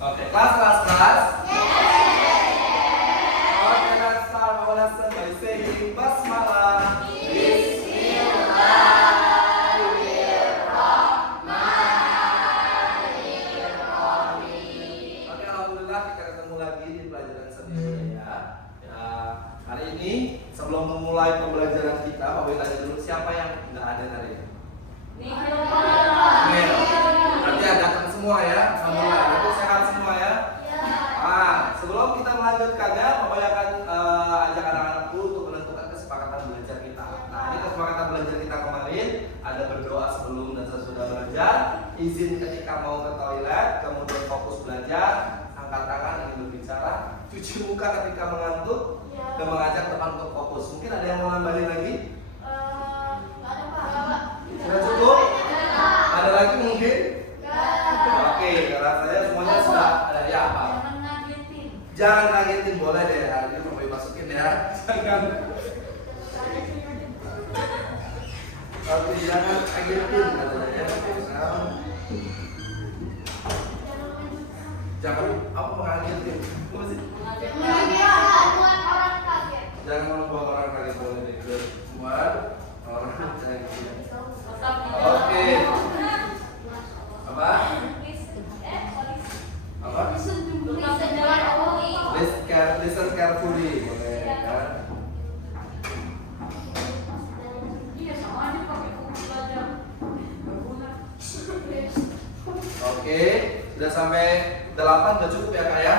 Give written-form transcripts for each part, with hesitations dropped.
Oke, kelas. Oke, let's start our lesson by saying basmalah. Bismillahirrahmanirrahim. Oke, alhamdulillah kita ketemu lagi di pelajaran selanjutnya ya. Hari ini sebelum memulai pembelajaran kita, Pak Boy tanya dulu siapa yang nggak ada hari ini? Nih, nanti datang semua ya. Alhamdulillah, itu sehat semua ya. Sebelum kita melanjutkannya, Pak Boy akan ajak anak-anakku untuk menentukan kesepakatan belajar kita. Nah, ini kesepakatan belajar kita kemarin ada berdoa sebelum dan sesudah belajar, izin ketika mau ke toilet, kemudian fokus belajar, angkat tangan ingin berbicara, cuci muka ketika mengantuk, dan mengajak teman untuk fokus. Mungkin ada yang mau nambahin lagi? Sudah cukup? Ada lagi mungkin? Oke, rasanya semuanya sudah ada ya apa? Jangan ngagetin, boleh deh. Hari ini mau masukin ya. Jangan. Oke, jangan ngagetin katanya. Jangan apa mengagetin? Apa sih? Jangan membuat orang kaget, boleh deh. Buat orang kaget. Oke. Apa? Listen carefully, boleh kan? Oke, sudah sampai 8 sudah cukup ya kak ya.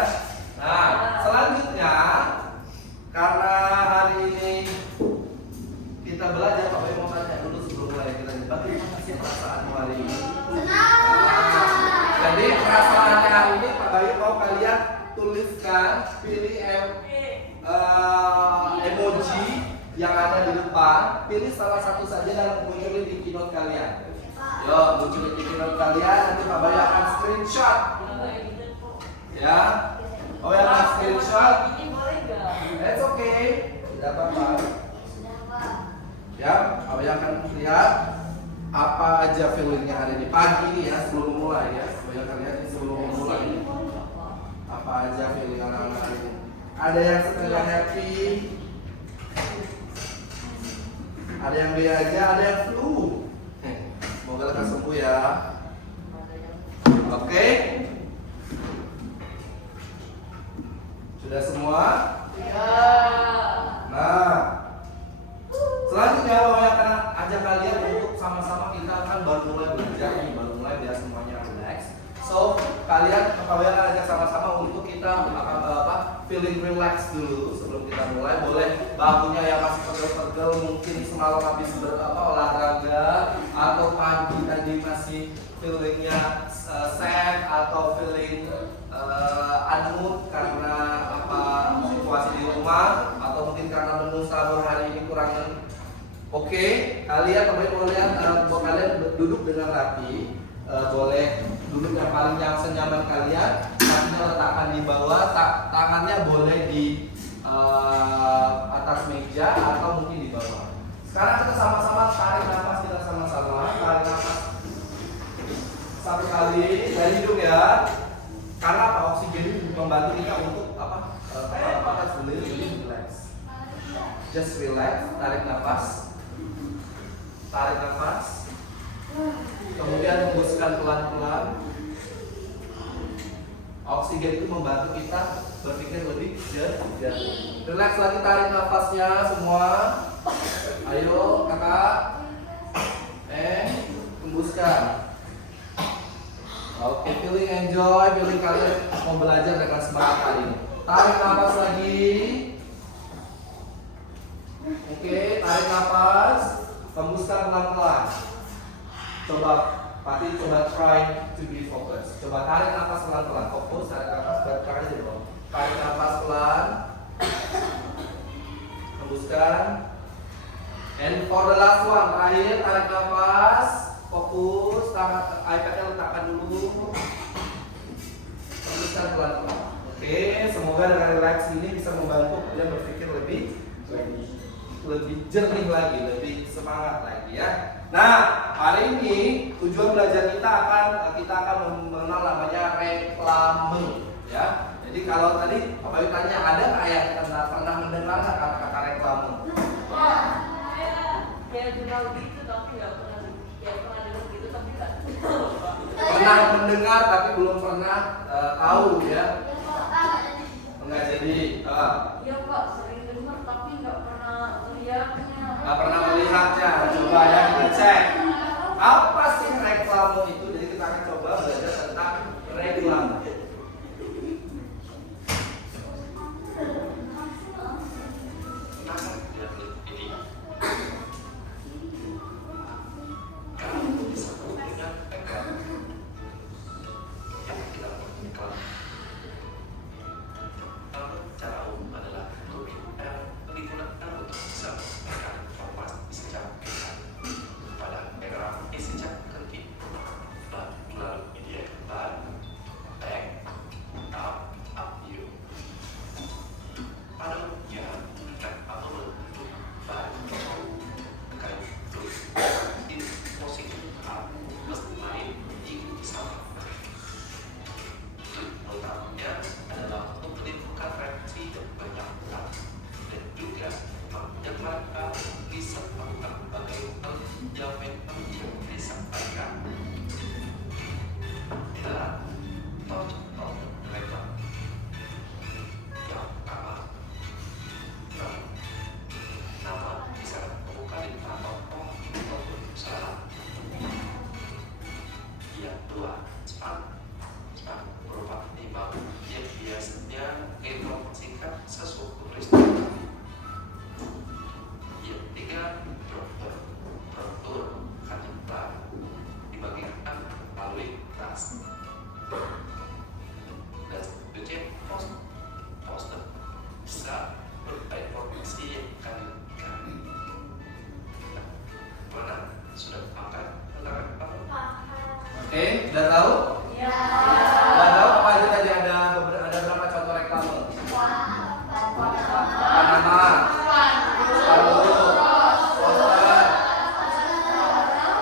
Nah, selanjutnya karena hari ini kita belajar, Pak Boy mau tanya dulu sebelum mulai kita bagaimana sih perasaanmu hari ini? Jadi perasaannya hari ini Pak Bayu mau kalian tuliskan, pilih emoji yang ada di depan, pilih salah satu saja dan munculin di keynote kalian. Yo, munculin di keynote kalian, nanti Pak Bayu akan screenshot. Ya, oh yang akan screenshot. It's okay, tidak apa-apa. Ya, Pak Bayu akan lihat apa aja feelingnya hari ini pagi ini ya sebelum mulai ya. Pak Bayu akan lihat sebelum mulai. Apa aja feeling anak-anak hari ini? Ada yang setengah happy, ada yang B aja, ada yang flu. Semoga lekas sembuh ya. Oke? Sudah semua? Nah, selanjutnya Bapak akan ajak kalian untuk sama-sama kita akan baru mulai belajar nih, baru mulai biar semuanya relax. So, kalian akan ajak sama-sama untuk kita akan feeling relax dulu sebelum kita mulai. Boleh bahunya yang masih pegel-pegel, mungkin semalam habis olahraga atau pagi tadi masih feelingnya sad atau feeling unmood karena situasi di rumah atau mungkin karena menu sahur hari ini kurang. Oke, kalian boleh lihat kalian duduk dengan rapi. Boleh duduk yang senyaman kalian, kakinya letakkan di bawah, tangannya boleh di atas meja atau mungkin di bawah. Sekarang kita sama-sama tarik nafas, kita sama-sama tarik nafas satu kali dari hidung ya, karena oksigen ini membantu kita untuk lebih relax. Just relax, tarik nafas, kemudian hembuskan pelan-pelan. Oksigen itu membantu kita berpikir lebih jernih. Relax lagi, tarik nafasnya semua. Ayo kakak, hembuskan. Oke, feeling enjoy, feeling kalian mau belajar dengan semangat kali ini. Tarik nafas lagi. Oke, tarik nafas, hembuskan pelan-pelan. Coba try to be focused. Coba tarik nafas pelan-pelan, fokus, tarik nafas, tangannya di bawah. Tarik nafas pelan, hembuskan. And for the last one, terakhir tarik nafas, fokus, tangan iPad-nya letakkan dulu, hembuskan pelan-pelan. Oke, semoga dengan relax ini bisa membantu kalian berpikir lebih jernih lagi, lebih semangat lagi ya. Nah, hari ini tujuan belajar kita akan mengenal namanya reklame, ya. Jadi kalau tadi Bapak Ibu tanya ada nggak yang pernah mendengar nggak kata-kata reklame? Kayak jurnal gitu tapi nggak pernah dengar gitu tapi nggak Pernah mendengar tapi belum pernah tahu, ya. Enggak jadi. Iya Pak, sering dengar tapi nggak pernah lihatnya. Nggak pernah melihatnya. Coba ya kita cek. Apa sih reklame itu? Jadi kita akan coba belajar tentang reklame. Oke, udah tahu? Iya. Udah tahu apa aja tadi ada berapa contoh reklame? Nama, spanduk, poster,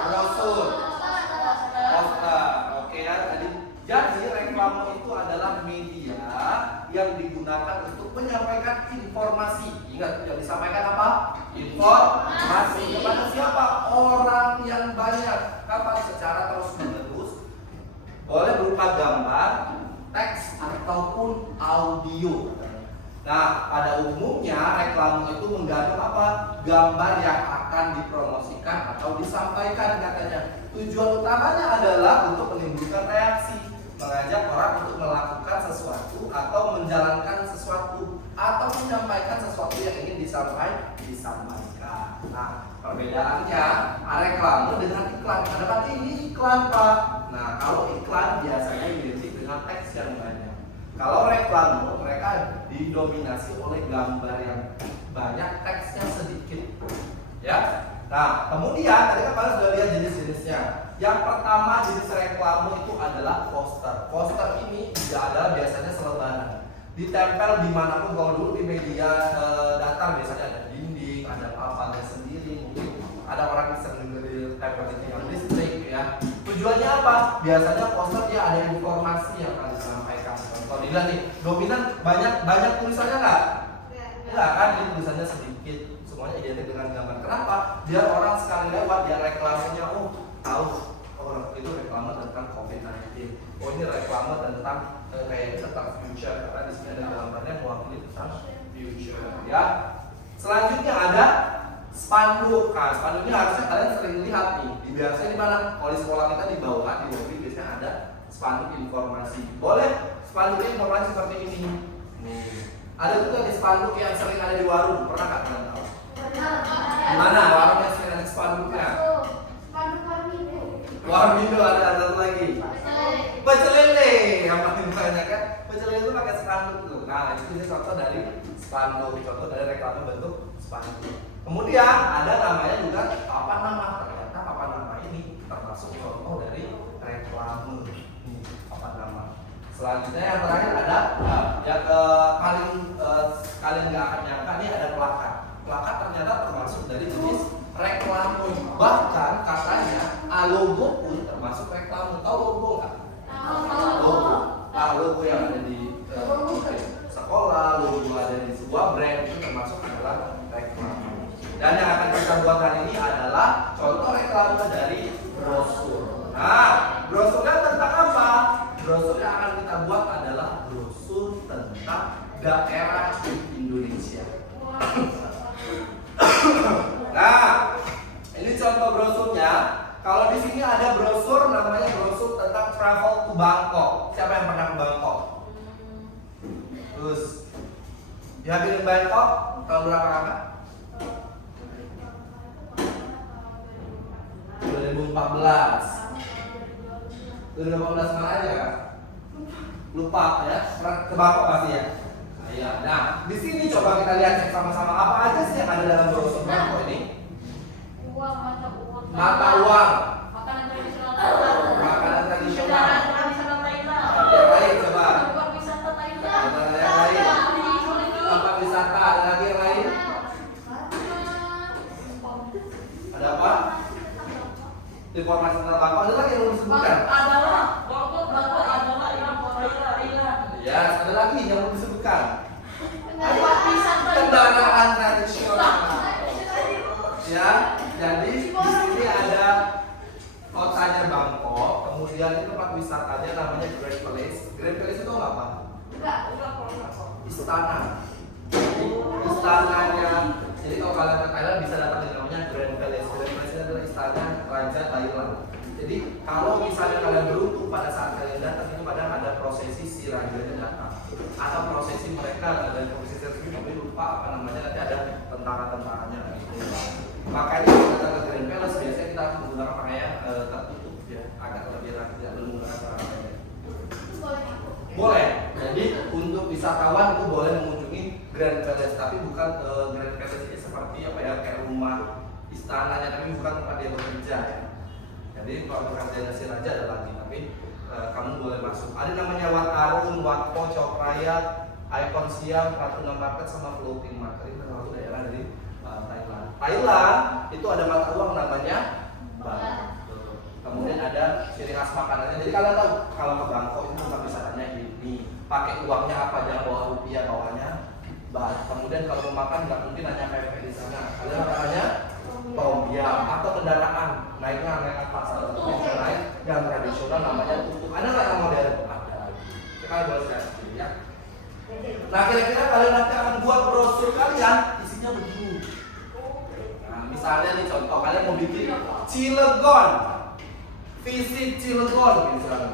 brosur, poster. Oke ya, tadi. Jadi reklame itu adalah media yang digunakan untuk menyampaikan informasi. Ingat, yang disampaikan apa? Informasi kepada siapa? Orang yang banyak. Kapan? Secara terus-menerus. Boleh berupa gambar, teks, ataupun audio. Nah, pada umumnya reklame itu mengandung apa? Gambar yang akan dipromosikan atau disampaikan katanya. Tujuan utamanya adalah untuk menimbulkan reaksi, mengajak orang untuk melakukan sesuatu atau menjalankan sesuatu atau menyampaikan sesuatu yang ingin disampaikan. Nah, perbedaannya reklame dengan iklan. Ada kan ini iklan Pak. Nah, kalau iklan biasanya identik dengan teks yang banyak. Kalau reklame mereka didominasi oleh gambar yang banyak, teksnya sedikit. Ya. Nah, kemudian tadi kan kalian sudah lihat jenis-jenisnya. Yang pertama jenis reklame itu adalah poster. Poster ini adalah biasanya selebaran. Ditempel dimanapun. Kalau dulu di media datar biasanya ada dinding, ada papannya sendiri, mungkin ada orang yang sering ditempel di tiang listrik, ya. Tujuannya apa? Biasanya poster dia ada informasi yang akan disampaikan. Kalau dilihat nih, dominan banyak tulisannya nggak? Enggak kan, ini tulisannya sedikit. Semuanya identik dengan gambar. Kenapa? Biar orang sekali lewat dia reklamenya, tahu itu reklame tentang COVID-19. Oh, ini reklame tentang kayaknya tentang future, karena di sini ada gambarnya mewakili tentang future, ya. Selanjutnya ada spanduk. Nah, spanduk ini harusnya kalian sering lihat nih. Biasanya di mana? Kalau di sekolah kita di bawah di lobby biasanya ada spanduk informasi. Boleh spanduk informasi seperti ini. Nih. Ada juga di spanduk yang sering ada di warung. Pernah nggak kalian tahu? Di mana warung yang sering ada spanduknya? Warmindo ada satu lagi. Pecel lele yang paling banyak kan. Pecel lele itu pakai spanduk tuh. Nah, itu contoh dari spanduk, contoh dari reklame bentuk spanduk. Kemudian ada namanya juga papan nama. Ternyata papan nama ini termasuk contoh dari reklame. Ini papan nama. Selanjutnya yang terakhir ada yang paling kalian nggak akan nyangka nih ada plakat. Plakat ternyata termasuk dari jenis reklame. Bahkan katanya logo pun termasuk reklame. Tahu logo nggak? Logo. Logo yang ada di sekolah, logo ada di sebuah brand itu termasuk adalah reklame. Dan yang akan kita buat hari ini adalah contoh reklame dari brosur. Nah, brosurnya tentang apa? Brosur yang akan kita buat adalah brosur tentang daerah di Indonesia. Nah, ini contoh brosurnya. Kalau di sini ada brosur namanya brosur tentang travel to Bangkok. Siapa yang pernah ke Bangkok? Terus, ya pilih Bangkok tahun berapa kakak? 2014. 2018 mana aja kan? Lupa ya, ke Bangkok pasti ya. Iya. Nah, di sini coba kita lihat cek sama-sama apa aja sih yang ada dalam brosur Bangkok ini. Uang, Mata uang, makanan tradisional Thailand. makanan tradisional. Kendaraan tradisional Thailand. Yang lain coba. Tempat wisata Thailand. Ada yang lain. Tempat wisata, ada lagi yang lain? Ada apa? Informasi tentang Bangkok ada lagi yang belum disebutkan? Adalah Bangkok adalah Iran. Ya, ada lagi yang belum disebutkan. Tempat wisata Kendaraan tradisional. Ya, jadi di sini ada kotanya Bangkok, kemudian itu tempat wisatanya namanya Grand Palace. Grand Palace itu apa? enggak. Istana. Istananya. Jadi kalau kalian ke Thailand bisa datang di namanya Grand Palace. Grand Palace itu adalah istana Raja Thailand. Jadi kalau misalnya kalian beruntung pada saat kalian datang itu kadang ada prosesi si rajanya datang atau prosesi mereka dan prosesi resmi tapi lupa apa namanya nanti ada tentara-tentaranya gitu. Makanya kalau datang ke Grand Palace biasanya kita menggunakan pakaian tertutup ya, agak lebih rapi, tidak perlu menggunakan pakaian. Boleh. Jadi untuk wisatawan itu boleh mengunjungi Grand Palace, tapi bukan Grand Palace ini seperti apa ya kayak rumah istananya, tapi bukan tempat dia bekerja ya. Jadi kalau pekerjaan si raja ada lagi, tapi kamu boleh masuk. Ada namanya Wat Arun, Wat Po, Chok Raya, Icon Siam, Ratuna Market sama Floating Market. Itu salah satu daerah dari Thailand. Thailand itu ada mata uang namanya baht. Kemudian ada ciri khas makanannya. Jadi kalian tahu kalau ke Bangkok itu tempat wisatanya ini pakai uangnya apa, jangan bawa rupiah, bawanya baht. Kemudian kalau mau makan nggak mungkin hanya kayak di sana. Kalian makannya tom yam atau kendaraan naiknya naik apa salah satu yang lain yang tradisional namanya tuk-tuk. Ada nggak yang modern? Ada. Kalian boleh lihat ya. Nah kira-kira kalian nanti akan buat brosur kalian isinya begini. Nah misalnya nih contoh kalian mau bikin Cilegon. Visit Cilegon misalnya.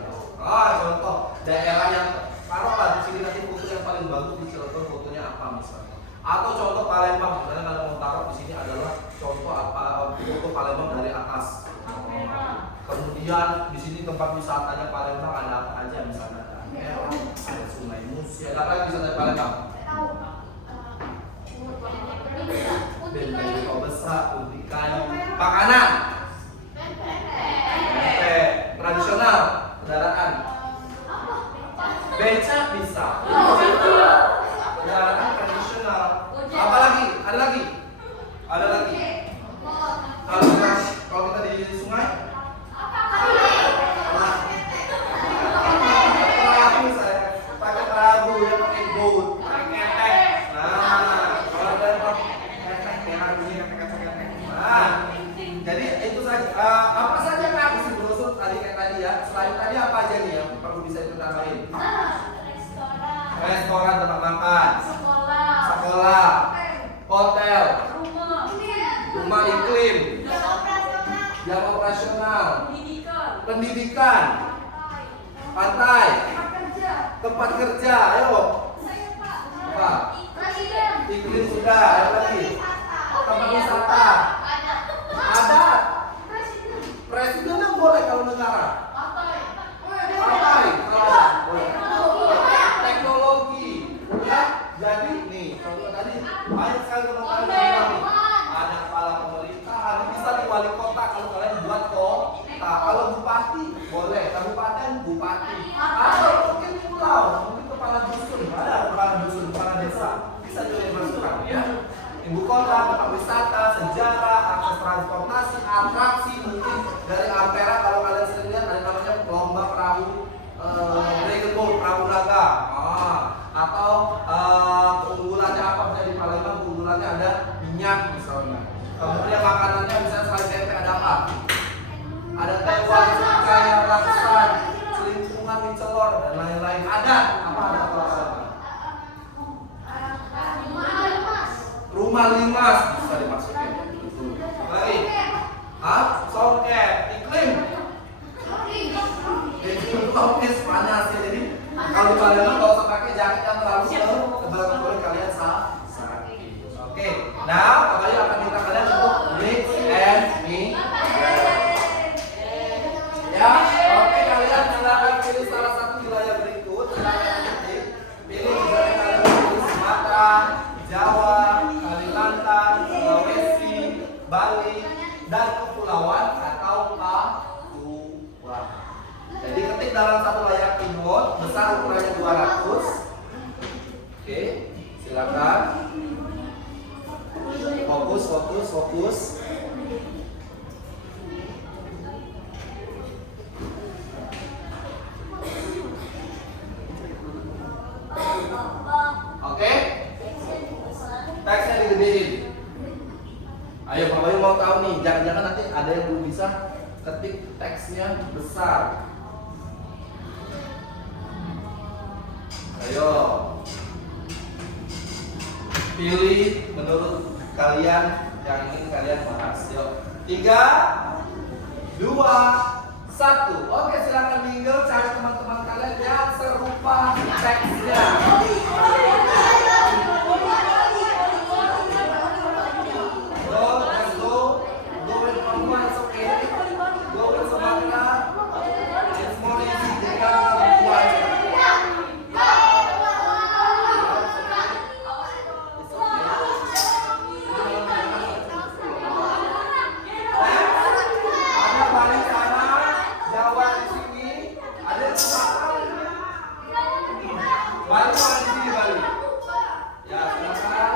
Contoh daerah yang taruhlah di sini nanti foto yang paling bagus di Cilegon fotonya apa misalnya. Atau contoh Palembang misalnya kalian mau taruh di sini adalah contoh apa foto Palembang dari atas. Kemudian di sini tempat wisatanya Palembang ada apa aja misalnya ada Merah, ada Sungai Musi, ada apa lagi wisata Palembang? Benteng Kau Besar, Untikan, makanan. Tradisional, kendaraan. Beca bisa. Kendaraan tradisional. Apa lagi? Ada lagi? Ada lagi? Kalau kita di sungai? Perahu saya. Pakai perahu ya, pakai boat, pakai ketek. Nah, kalau ada ketek, merah bunyi ketek-ketek. Nah, jadi itu saja. Apa saja kan isi brosur tadi kayak tadi ya. Selain tadi apa aja nih yang perlu bisa ditambahin? Restoran, tempat makan, sekolah, hotel, rumah iklim, jam operasional, pendidikan, pantai, tempat kerja. Ayo, apa? Iklim sudah. Ayo lagi. Tempat wisata. Ada. Presiden yang boleh kalau negara. Partai. Boleh. Teknologi. Ya. Jadi nih, contoh tadi banyak sekali teman-teman nih. Ada kepala pemerintahan, bisa nih wali kota kalau kalian buat kota. Kalau bupati boleh, kabupaten bupati. Atau mungkin pulau, mungkin kepala dusun. Ada kepala dusun, kepala desa. Bisa juga dimasukkan ya. Ibu kota, tempat wisata, sejarah. dan lain-lain. Adat, apa adat kalau apa? Rumah limas bisa dimasukin. Baik. Songket, iklim. Iklim panas ya, jadi kalau di Palembang nggak usah pakai jaket yang terlalu tebal kecuali kalian sakit. Oke. Nah, Kabayu akan minta kalian untuk mix and mix. Ya, oke, kalian silakan pilih salah satu wilayah berikut. Silakan pilih juga kalian pilih Sumatera, Jawa, Kalimantan, Sulawesi, Bali, dan Kepulauan atau Papua. Jadi ketik dalam satu layar keyboard, besar ukurannya 200. Oke, silakan. Fokus. Oke, teksnya digedein. Ayo Pak Bayu mau tahu nih, jangan-jangan nanti ada yang belum bisa ketik teksnya besar. Ayo, pilih menurut kalian yang ingin kalian bahas. Yuk, 3, 2, 1. Oke, silakan mingle cari teman-teman kalian yang serupa teksnya. Let's go. Go with Papua, it's okay. Go with Sumatera. It's more easy. Jadi kalian berdua aja. Ada Bali sana, Jawa di sini, ada Sumatera. Bali mana di sini Bali? Ya, silakan.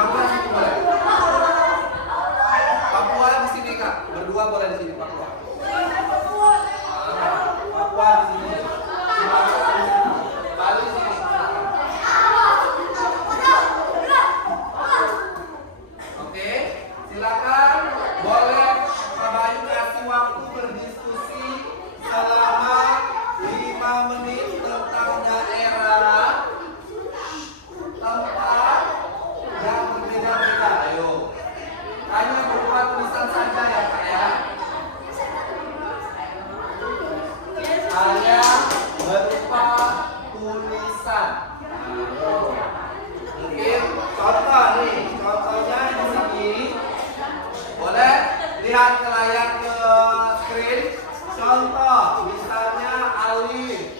Papua sini boleh. Papua di sini Kak, berdua boleh di sini Papua. Papua di sini. Sumatera di sini. Bali di sini. Oke, silakan. Boleh Pak Bayu kasih waktu berdiskusi selama 5 menit tentang daerah, tempat yang berbeda-beda. Ayo, hanya berupa tulisan saja ya Kak ya. Hanya berupa tulisan. Ayo. Mungkin contoh nih, contohnya di sini. Boleh lihat ke layar ke screen. Contoh, misalnya Alif.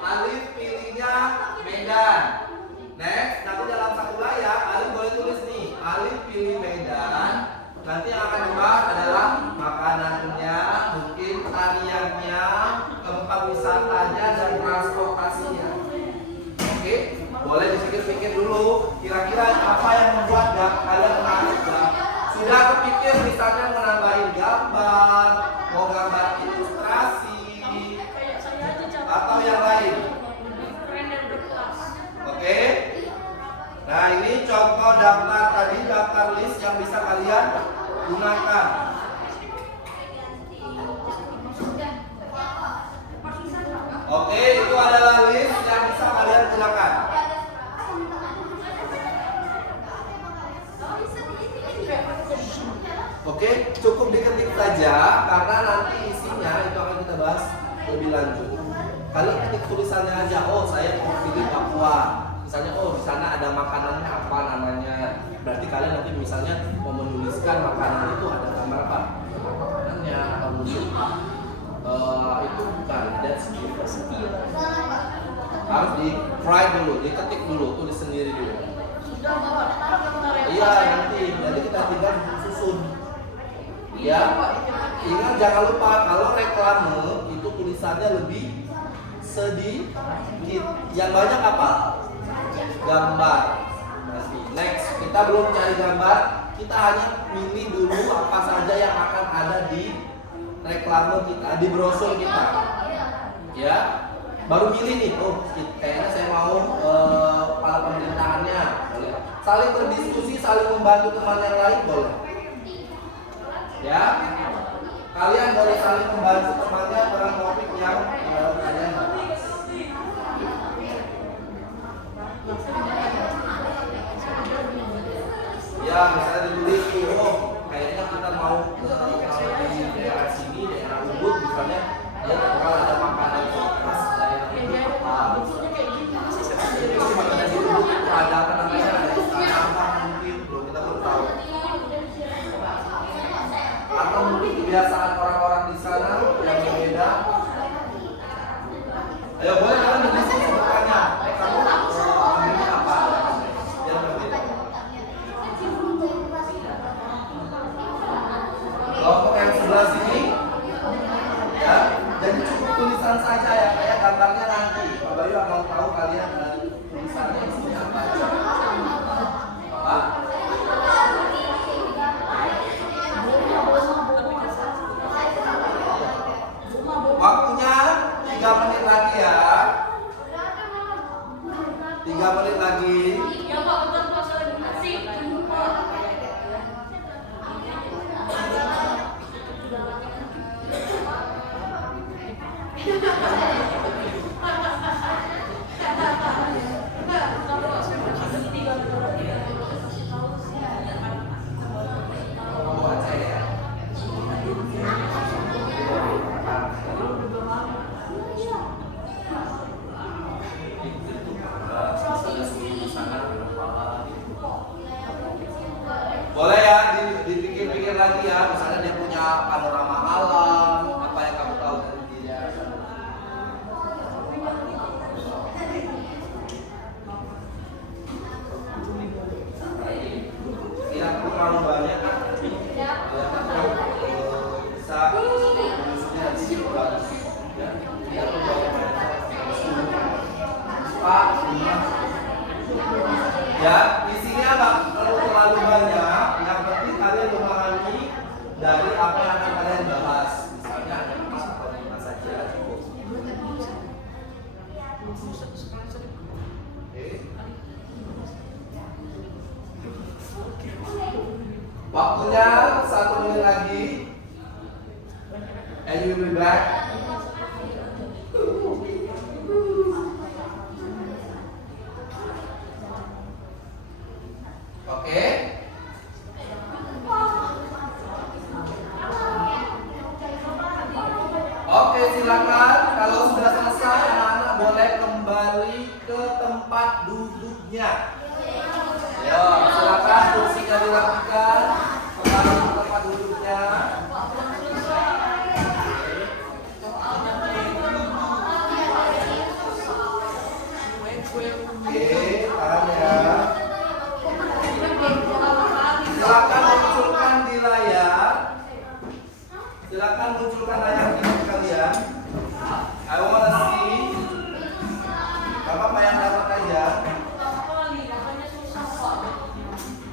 Alif pilihnya Medan. Next, nanti dalam satu layar Alif boleh tulis nih, Alif pilih Medan. Nanti yang akan dibahas adalah makanannya, mungkin tariannya, tempat wisatanya, dan transportasinya. Oke, boleh dipikir-pikir dulu. Kira-kira apa yang membuat kalian menarik? Sudah kepikir misalnya menambahin gambar, mau gambar ilustrasi, atau yang lain? Oke. Nah, ini contoh daftar tadi, daftar list yang bisa kalian gunakan. Oke, itu adalah list yang bisa kalian gunakan. Oke, cukup diketik saja karena nanti isinya itu akan kita bahas lebih lanjut. Kalian ketik tulisannya aja, oh saya mau pilih Papua. Misalnya, oh di sana ada makanannya apa namanya. Berarti kalian nanti misalnya mau menuliskan makanan itu ada gambar apa? Makanannya atau mungkin itu bukan, that's diversity. Harus di write dulu, diketik dulu, tulis sendiri dulu. Iya, nanti kita tinggal susun. Ya, ingat jangan lupa kalau reklame itu tulisannya lebih sedikit. Yang banyak apa? Gambar. Nanti next, kita belum cari gambar, kita hanya milih dulu apa saja yang akan ada di reklame kita, di brosur kita. Ya, baru milih nih, oh kayaknya saya mau kepala pemerintahannya. Boleh. Saling berdiskusi, saling membantu teman yang lain, boleh. Ya, Kalian boleh saling membantu temannya dalam topik yang kalian bahas. Ya, misalnya ditulis oh kayaknya kita mau ke di daerah sini, daerah Ubud misalnya, dia terkenal ada makanan khas daerah Ubud apa? Itu makanan di Ubud itu ada apa namanya? Ada ikan apa mungkin belum kita belum tahu. Atau mungkin kebiasaan orang-orang di sana yang berbeda. Ayo boleh kalian berdiskusi bertanya. Kamu ambilnya apa? Yang berbeda. Kelompok yang sebelah sini, ya. Jadi cukup tulisan saja ya, kayak gambarnya nanti. Pak Bayu akan tahu kalian tulisannya isinya apa. Apa? Waktunya 3 menit lagi ya. 3 menit lagi. Ya Pak, bentar Pak, saya dikasih. Tunggu Pak. Boleh ya dipikir-pikir lagi ya, misalnya dia punya panorama alam, apa yang kamu tahu dari dia. Tidak perlu terlalu banyak kan? Bisa menyusunnya di bagus ya. Tidak perlu banyak. Pak, ya isinya nggak perlu terlalu banyak, yang penting kalian memahami dari apa yang akan kalian bahas. Misalnya ada 4 atau 5 saja cukup. Waktunya 1 menit lagi. And you will be back. Oke. Oke, silakan. Kalau sudah selesai, anak-anak boleh kembali ke tempat duduknya. Ya, silakan kursinya dirapikan. Kembali ke tempat duduknya. Oke, tahan ya. Silakan munculkan di layar. Silakan munculkan layar ini kalian. I wanna see. Bapak yang dapat aja.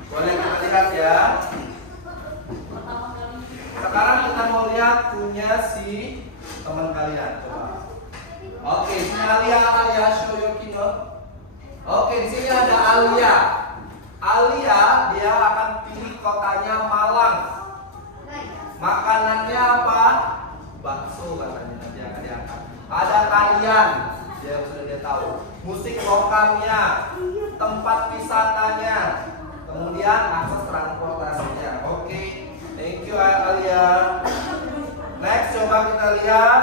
Boleh kita lihat ya. Sekarang kita mau lihat punya si teman kalian. Coba. Oke, sini Alia, show your keynote. Oke, di sini ada Alia. Alia dia akan pilih kotanya Malang. Makanannya apa? Bakso katanya, nanti akan diangkat. Ada tarian, dia tahu. Musik lokalnya, tempat wisatanya, kemudian akses transportasinya. Oke, thank you Alia. Next coba kita lihat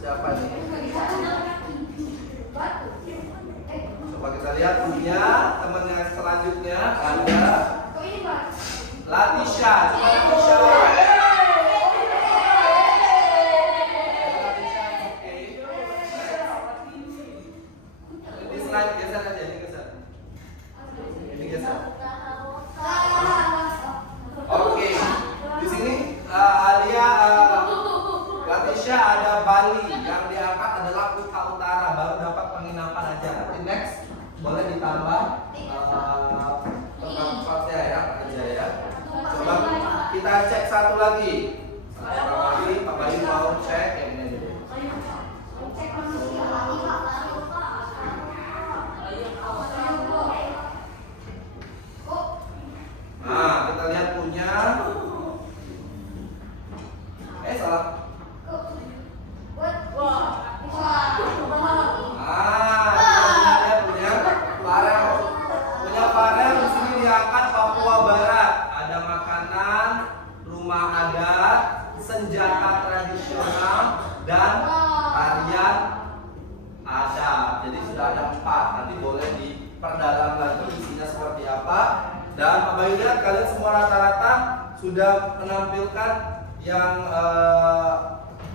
siapa nih? Coba kita lihat punya teman yang selanjutnya ada Latisha. Coba Latisha. Ini slide geser aja, ini geser. Ini geser. Oke. Di sini Alia Latisha ada Bali, yang diangkat adalah Kuta Utara, baru dapat penginapan aja. Nanti next boleh ditambah tempat-tempatnya ya aja ya. Coba kita cek satu lagi. Pak Bayu mau cek yang ini dulu. Nah, kita lihat punya Salah. Wah. Dia punya farel di sini diangkat Papua Barat. Ada makanan, rumah adat, senjata tradisional, dan tarian adat. Jadi sudah ada 4. Nanti boleh diperdalam lagi isinya seperti apa. Dan Pak Bayu lihat kalian semua rata-rata sudah menampilkan yang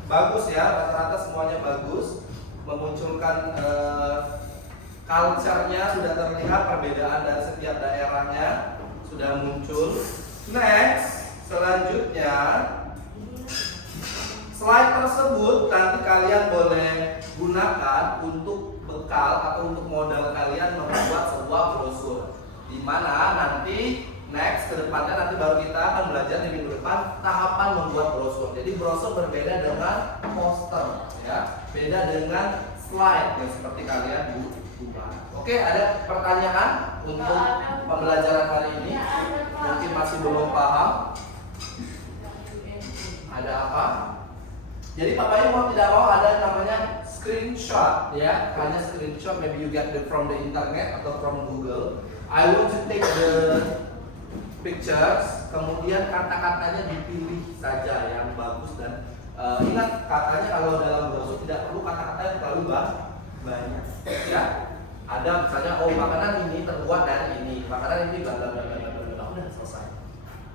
bagus ya. Rata-rata semuanya bagus, memunculkan culture-nya sudah terlihat, perbedaan dari setiap daerahnya sudah muncul. Next, selanjutnya slide tersebut nanti kalian boleh gunakan untuk bekal atau untuk modal kalian membuat sebuah brosur. Di mana nanti next kedepannya nanti baru kita akan belajar di minggu depan tahapan membuat brosur. Jadi brosur berbeda dengan poster, ya, beda dengan slide yang seperti kalian buat. Oke, ada pertanyaan untuk pembelajaran hari ini? Mungkin masih belum paham. Ada apa? Jadi Pak Bayu mau tidak mau ada namanya screenshot, ya, hanya screenshot. Maybe you get it from the internet atau from Google. I want to take the pictures, kemudian kata-katanya dipilih saja yang bagus dan ingat katanya kalau dalam brosur tidak perlu kata-kata yang terlalu banyak, ya. Ada misalnya, oh makanan ini terbuat dari ini, makanan ini bla bla bla bla bla, udah selesai.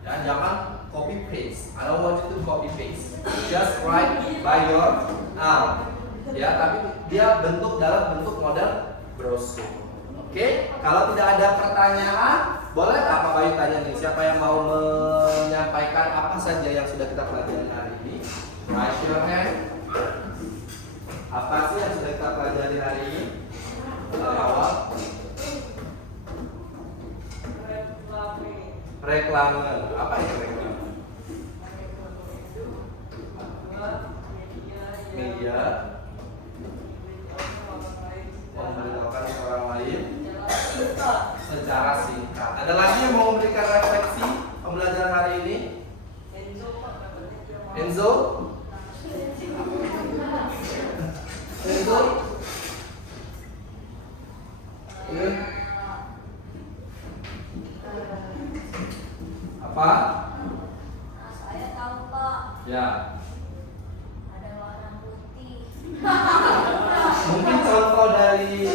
Dan jangan copy paste. I don't want you to copy paste. Just write by your arm. Ya, tapi dia bentuk dalam bentuk model brosur. Oke, kalau tidak ada pertanyaan, boleh Pak Bayu tanya nih, siapa yang mau menyampaikan apa saja yang sudah kita pelajari hari ini? Raise your hand. Apa sih yang sudah kita pelajari hari ini? Dari awal. Reklame. Apa itu reklame? Media memberitahukan orang lain secara singkat. Ada lagi yang mau memberikan refleksi pembelajaran hari ini? Enzo? Enzo? Apa? Saya tahu Pak. Ya. Ada warna putih. Mungkin contoh dari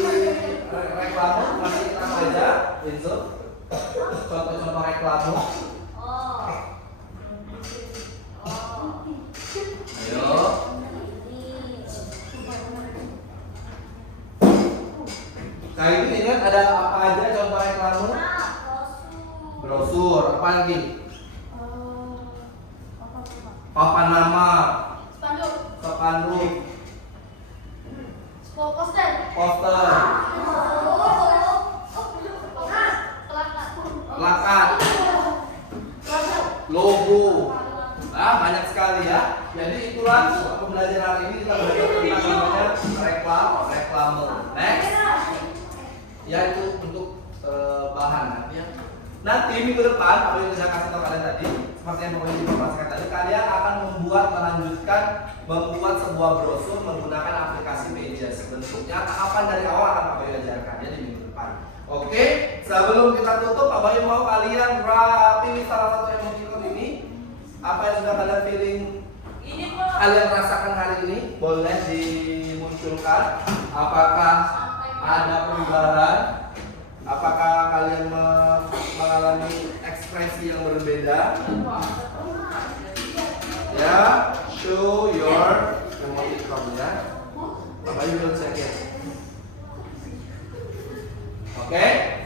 reklame masih kita baca, Enzo. Contoh-contoh reklame. Oh. Ayo. Nah ini ingat ada apa aja contoh reklame? Brosur. Apa lagi? Papan nama. Spanduk. Poster. Poster. Plakat. Logo. Nah, banyak sekali ya. Jadi itulah pembelajaran hari ini kita belajar tentang namanya reklame. Next. Ya itu untuk bahan nanti ya. Nanti minggu depan, apa yang saya kasih tahu kalian tadi, seperti yang pokoknya diinformasikan tadi, kalian akan membuat sebuah brosur menggunakan aplikasi Pages. Bentuknya tahapan dari awal akan Pak Bayu ajarkan ya di minggu depan. Oke, sebelum kita tutup, Pak Bayu mau kalian pilih salah satu emoticon ini. Apa yang sudah kalian feeling? Ini Pak. Kalian rasakan hari ini boleh dimunculkan. Apakah ada perubahan? Apakah kalian mengalami ekspresi yang berbeda? Ya, show your emoticon ya. Bapak you will check it. Oke?